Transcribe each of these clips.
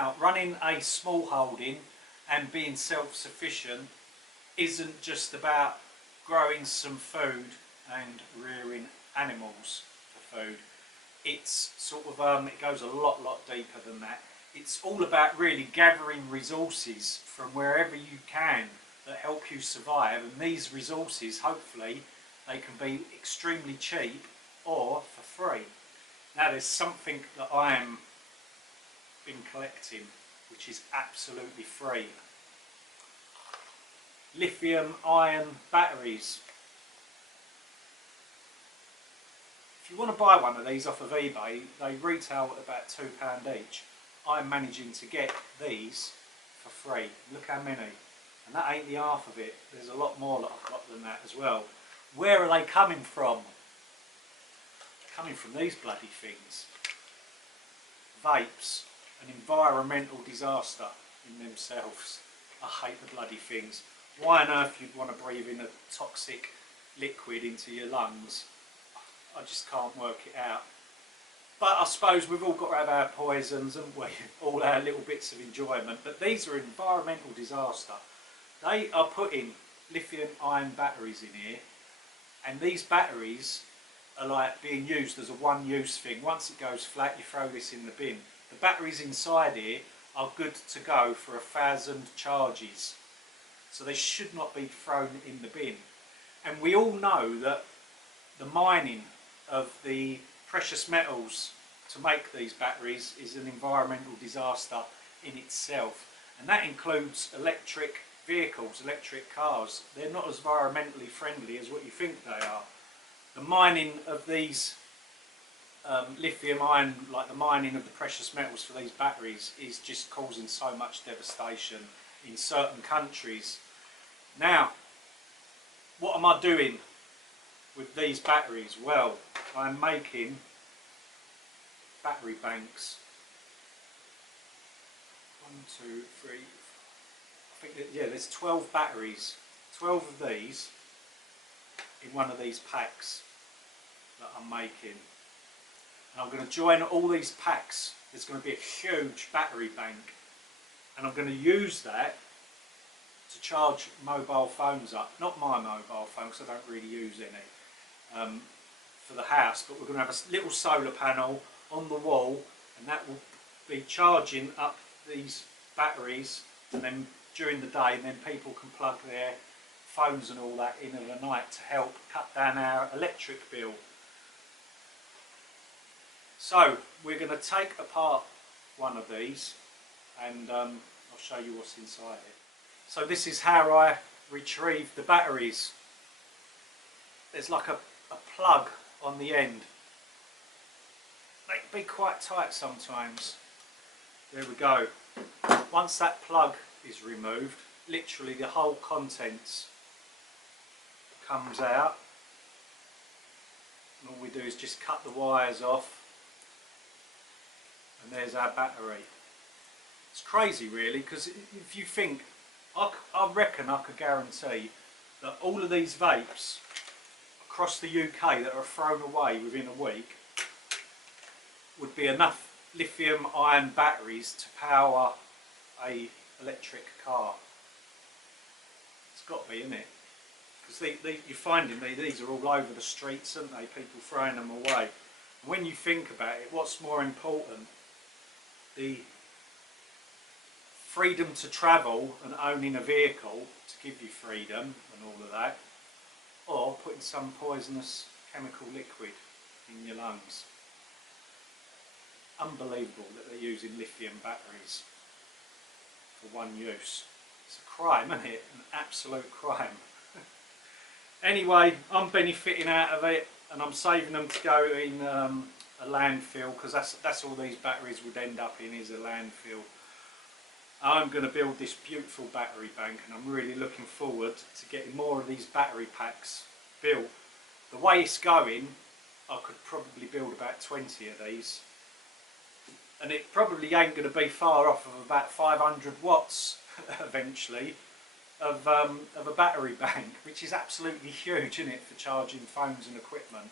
Now, running a small holding and being self-sufficient isn't just about growing some food and rearing animals for food. It's sort of, it goes a lot deeper than that. It's all about really gathering resources from wherever you can that help you survive, and these resources, hopefully, they can be extremely cheap or for free. Now, there's something that I am been collecting which is absolutely free. Lithium ion batteries. If you want to buy one of these off of eBay, they retail at about £2 each. I'm managing to get these for free. Look how many. And that ain't the half of it. There's a lot more that I've got than that as well. Where are they coming from? They're coming from these bloody things. Vapes. An environmental disaster in themselves. I hate the bloody things. Why on earth you'd want to breathe in a toxic liquid into your lungs? I just can't work it out. But I suppose we've all got to have our poisons, haven't we? All our little bits of enjoyment. But these are an environmental disaster. They are putting lithium ion batteries in here, and these batteries are like being used as a one-use thing. Once it goes flat, you throw this in the bin. The batteries inside here are good to go for 1,000 charges. So they should not be thrown in the bin. And we all know that the mining of the precious metals to make these batteries is an environmental disaster in itself. And that includes electric vehicles, electric cars. They're not as environmentally friendly as what you think they are. The mining of these lithium ion, like the mining of the precious metals for these batteries, is just causing so much devastation in certain countries. Now, what am I doing with these batteries? Well, I'm making battery banks. 1, 2, 3, I think that, yeah, there's 12 batteries, 12 of these in one of these packs that I'm making. And I'm going to join all these packs. There's going to be a huge battery bank, and I'm going to use that to charge mobile phones up. Not my mobile phone, because I don't really use any for the house, but we're going to have a little solar panel on the wall, and that will be charging up these batteries, and then during the day, and then people can plug their phones and all that in at night to help cut down our electric bill. So we're going to take apart one of these, and I'll show you what's inside it. So this is how I retrieve the batteries. There's like a plug on the end. They can be quite tight sometimes. There we go. Once that plug is removed, literally the whole contents comes out. And all we do is just cut the wires off. And there's our battery. It's crazy really, because if you think, I reckon I could guarantee that all of these vapes across the UK that are thrown away within a week would be enough lithium ion batteries to power a electric car. It's got to be, isn't it? Because you're finding these are all over the streets, aren't they? People throwing them away. And when you think about it, what's more important? The freedom to travel and owning a vehicle to give you freedom and all of that, or putting some poisonous chemical liquid in your lungs. Unbelievable that they're using lithium batteries for one use. It's a crime, isn't it? An absolute crime. Anyway, I'm benefiting out of it, and I'm saving them to go in a landfill, because that's all these batteries would end up in, is a landfill. I'm going to build this beautiful battery bank, and I'm really looking forward to getting more of these battery packs built. The way it's going, I could probably build about 20 of these, and it probably ain't going to be far off of about 500 watts eventually of a battery bank, which is absolutely huge, isn't it, for charging phones and equipment.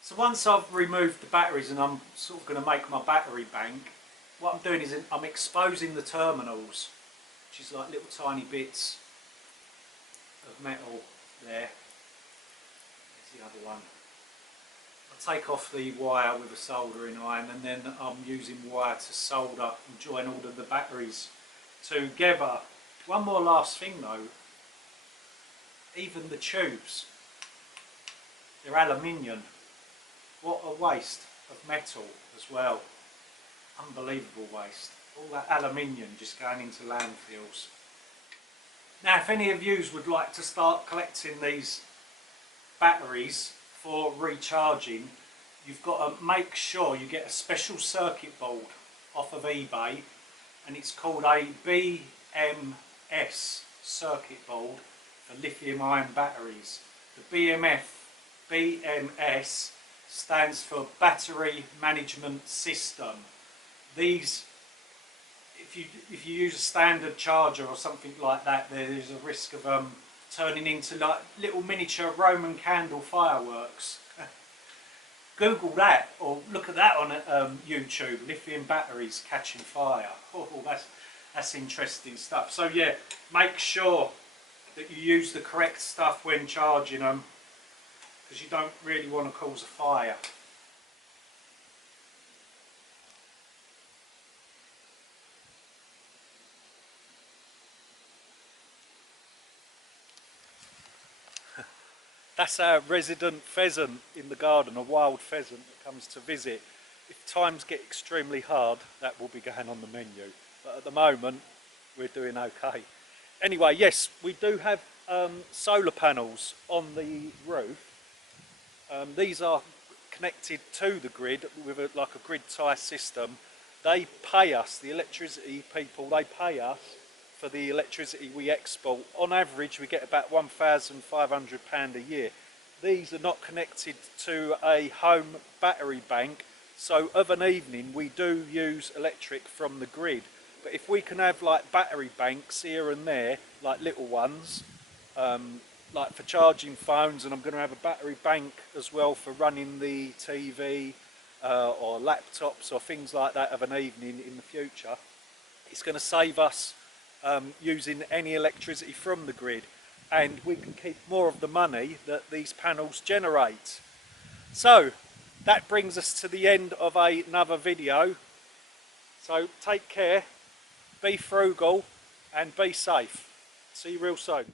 So once I've removed the batteries and I'm sort of going to make my battery bank, what I'm doing is I'm exposing the terminals, which is like little tiny bits of metal there. There's the other one. I take off the wire with a soldering iron, and then I'm using wire to solder and join all of the batteries together. One more last thing though, even the tubes, they're aluminium. What a waste of metal as well. Unbelievable waste. All that aluminium just going into landfills. Now if any of you would like to start collecting these batteries for recharging, you've got to make sure you get a special circuit board off of eBay, and it's called a BMS circuit board for lithium ion batteries. The BMS stands for Battery Management System. These, if you use a standard charger or something like that, there is a risk of turning into like little miniature Roman candle fireworks. Google that, or look at that on YouTube, lithium batteries catching fire. Oh, that's interesting stuff. So yeah, make sure that you use the correct stuff when charging them, because you don't really want to cause a fire. That's our resident pheasant in the garden, a wild pheasant that comes to visit. If times get extremely hard, that will be going on the menu. But at the moment, we're doing okay. Anyway, yes, we do have solar panels on the roof. These are connected to the grid with like a grid tie system. They pay us, the electricity people, they pay us for the electricity we export. On average, we get about £1,500 a year. These are not connected to a home battery bank, so of an evening we do use electric from the grid. But if we can have like battery banks here and there, like little ones, like for charging phones, and I'm going to have a battery bank as well for running the TV or laptops or things like that of an evening in the future, it's going to save us using any electricity from the grid, and we can keep more of the money that these panels generate. So that brings us to the end of another video. So take care, be frugal and be safe. See you real soon.